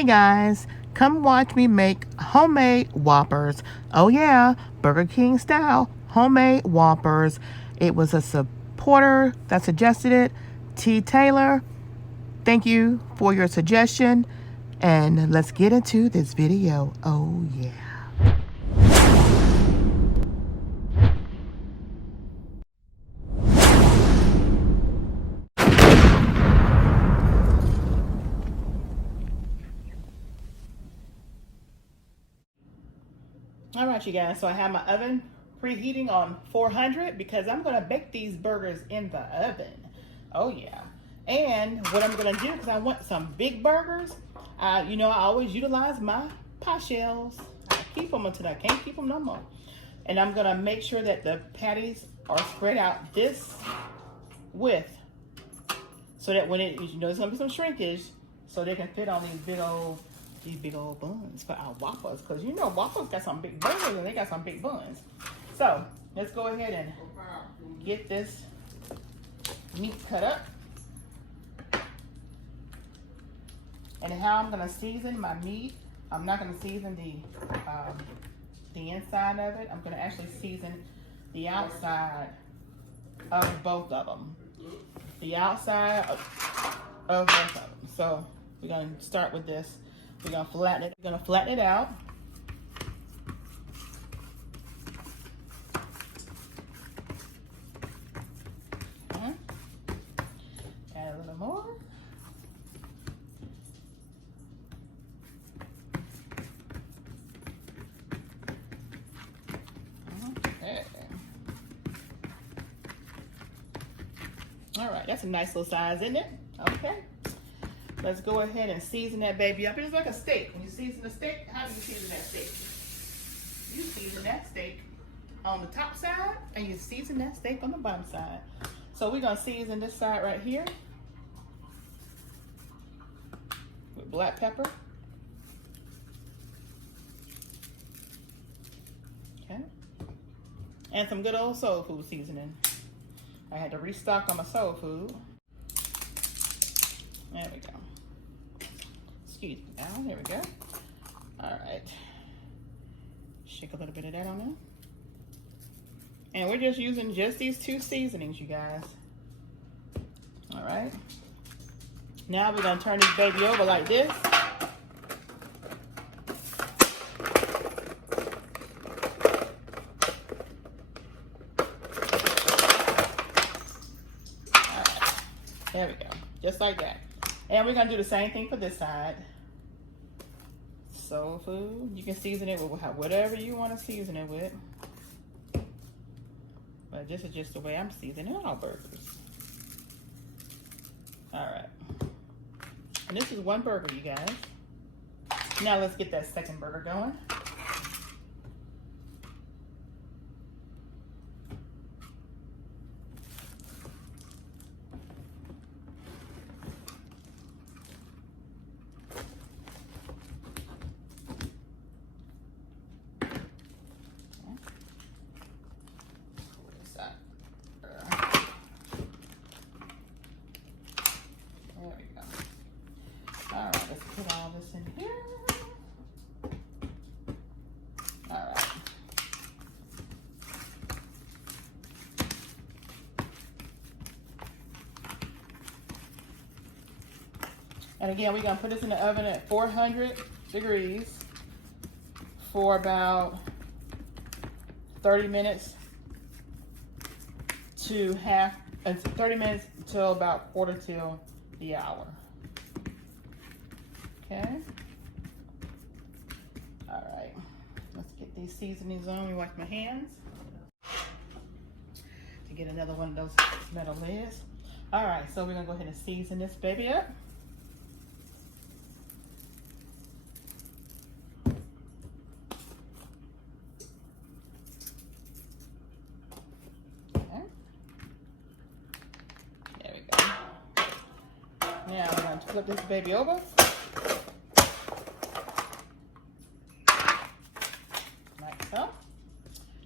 Hey guys, come watch me make homemade Whoppers. Oh yeah, Burger King style homemade Whoppers. It was a supporter that suggested it, T. Taylor. Thank you for your suggestion, and let's get into this video. Oh yeah. All right, you guys, so I have my oven preheating on 400 because I'm going to bake these burgers in the oven. Oh yeah. And what I'm going to do, because I want some big burgers, you know, I always utilize my pie shells. I keep them until I can't keep them no more. And I'm going to make sure that the patties are spread out this width, so that when it, you know, there's going to be some shrinkage, so they can fit on these big old buns for our Whoppers, because you know Whoppers got some big burgers and they got some big buns. So let's go ahead and get this meat cut up. And how I'm gonna season my meat, I'm not gonna season the inside of it. I'm gonna actually season the outside of both of them. The outside of both of them. So we're gonna start with this. We're gonna flatten it. We're gonna flatten it out. Add a little more. Okay. All right, that's a nice little size, isn't it? Okay. Let's go ahead and season that baby up. It's like a steak. When you season a steak, how do you season that steak? You season that steak on the top side, and you season that steak on the bottom side. So we're gonna season this side right here with black pepper. Okay. And some good old soul food seasoning. I had to restock on my soul food. There we go. Excuse me now, there we go. All right. Shake a little bit of that on there. And we're just using just these two seasonings, you guys. All right. Now we're gonna turn this baby over like this. All right. There we go. Just like that. And we're gonna do the same thing for this side. Soul food. You can season it with whatever you want to season it with. But this is just the way I'm seasoning all burgers. All right. And this is one burger, you guys. Now let's get that second burger going. And again, we're gonna put this in the oven at 400 degrees for about 30 minutes to 30 minutes until about quarter till the hour. Okay. All right. Let's get these seasonings on. Let me wash my hands to get another one of those metal lids. All right, so we're gonna go ahead and season this baby up. Now we're going to flip this baby over. Like so.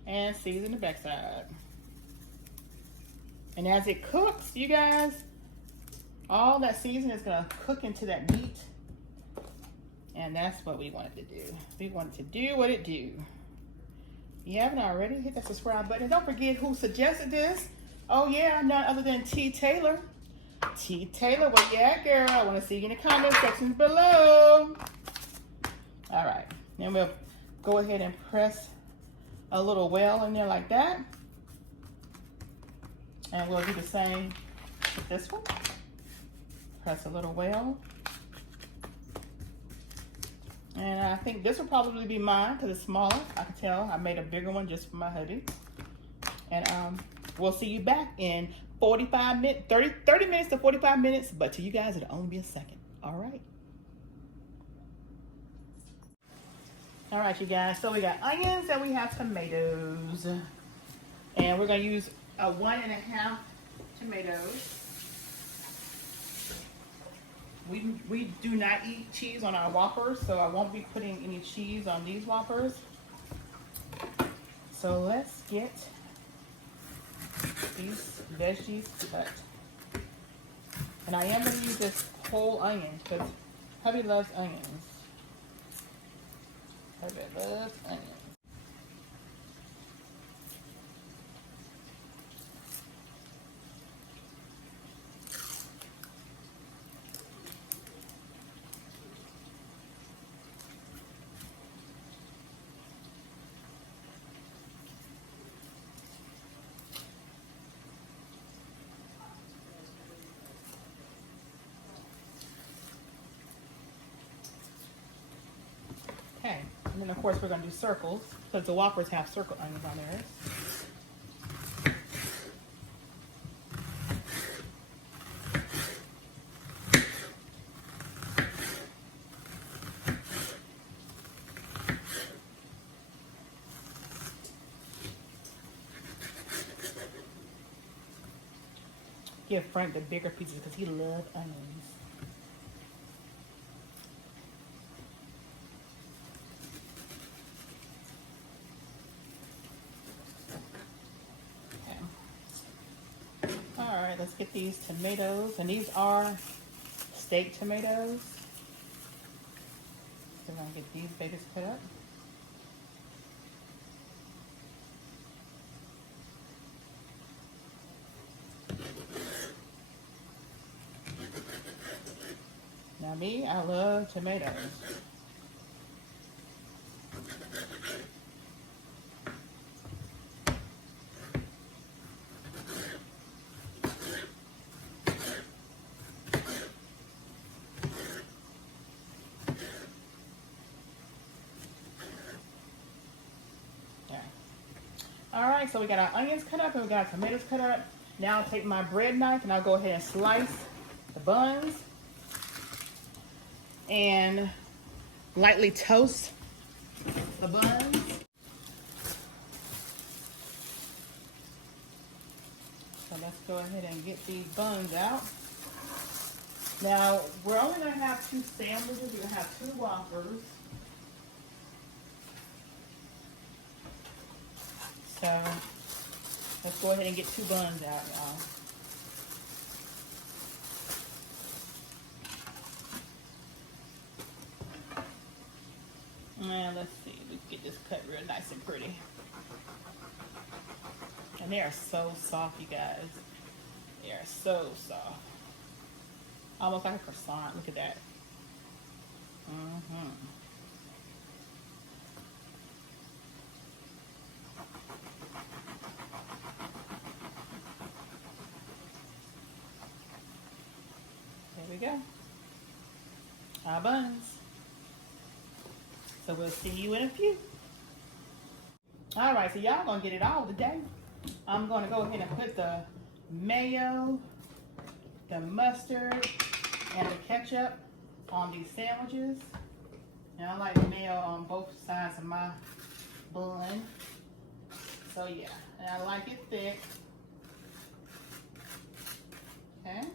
And season the backside. And as it cooks, you guys, all that seasoning is going to cook into that meat. And that's what we wanted to do. We wanted to do what it do. If you haven't already, hit that subscribe button. And don't forget who suggested this. Oh yeah, none other than T. Taylor. T. Taylor, where you at, girl? I want to see you in the comment sections below. All right, then we'll go ahead and press a little well in there like that. And we'll do the same with this one. Press a little well. And I think this will probably be mine because it's smaller. I can tell I made a bigger one just for my hubby. And we'll see you back in 45 minutes, 30 minutes to 45 minutes. But to you guys, it'll only be a second. All right. All right, you guys. So we got onions and we have tomatoes. And we're going to use a 1.5 tomatoes. We do not eat cheese on our Whoppers, so I won't be putting any cheese on these Whoppers. So let's get these veggies cut. And I am going to use this whole onion because hubby loves onions. Hubby loves onions. Okay, and then of course we're going to do circles because the Whoppers have circle onions on theirs. Give Frank the bigger pieces because he loves onions. Alright, let's get these tomatoes, and these are steak tomatoes. So we're going to get these babies cut up. Now me, I love tomatoes. Alright, so we got our onions cut up and we got our tomatoes cut up. Now I'll take my bread knife and I'll go ahead and slice the buns and lightly toast the buns. So let's go ahead and get these buns out. Now we're only going to have 2 sandwiches. We're going to have 2 Whoppers. So let's go ahead and get 2 buns out, y'all. And let's see, we can get this cut real nice and pretty. And they are so soft, you guys. They are so soft. Almost like a croissant. Look at that. There we go. Our buns. So we'll see you in a few. All right, so y'all gonna get it all today. I'm gonna go ahead and put the mayo, the mustard, and the ketchup on these sandwiches. And I like mayo on both sides of my bun. So yeah, and I like it thick. Okay.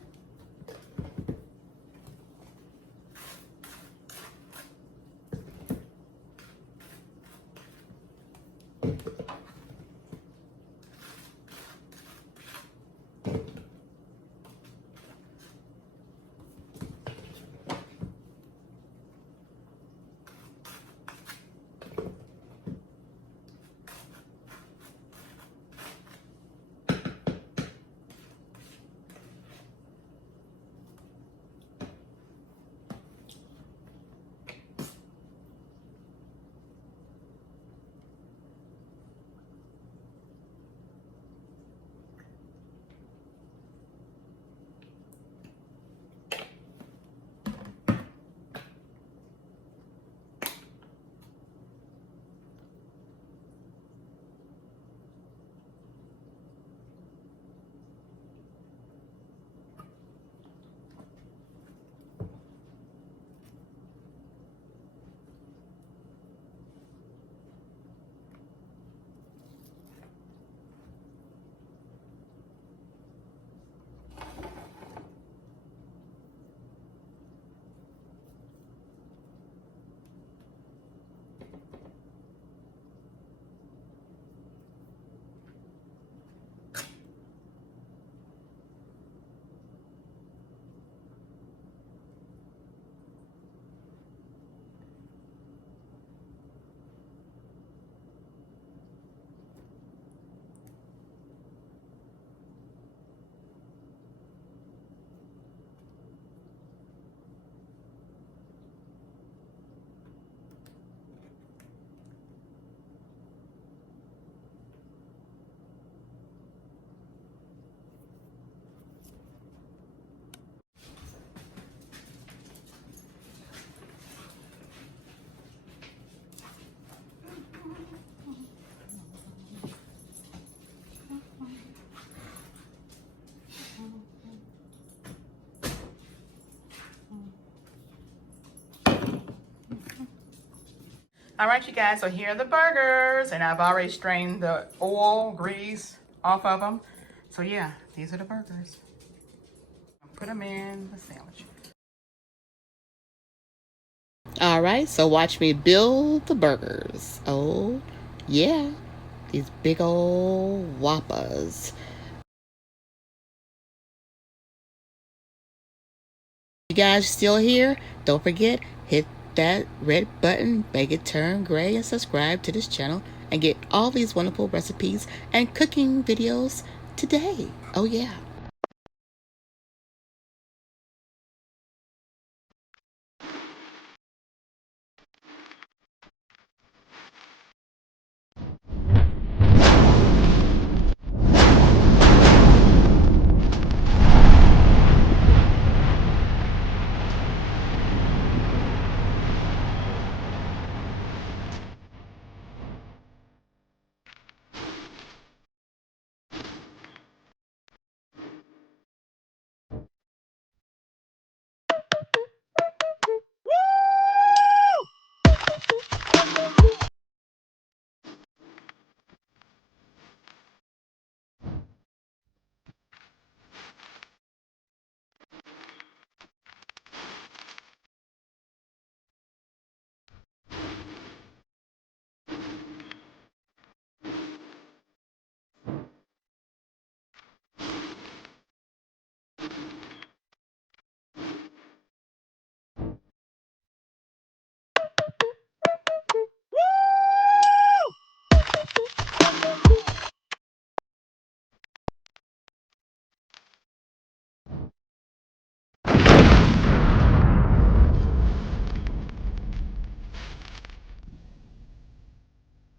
All right, you guys, so here are the burgers, and I've already strained the oil, grease off of them. So yeah, these are the burgers. Put them in the sandwich. All right, so watch me build the burgers. Oh, yeah, these big old Whoppers. You guys still here? Don't forget, hit that red button, make it turn gray, and subscribe to this channel and get all these wonderful recipes and cooking videos today. Oh yeah.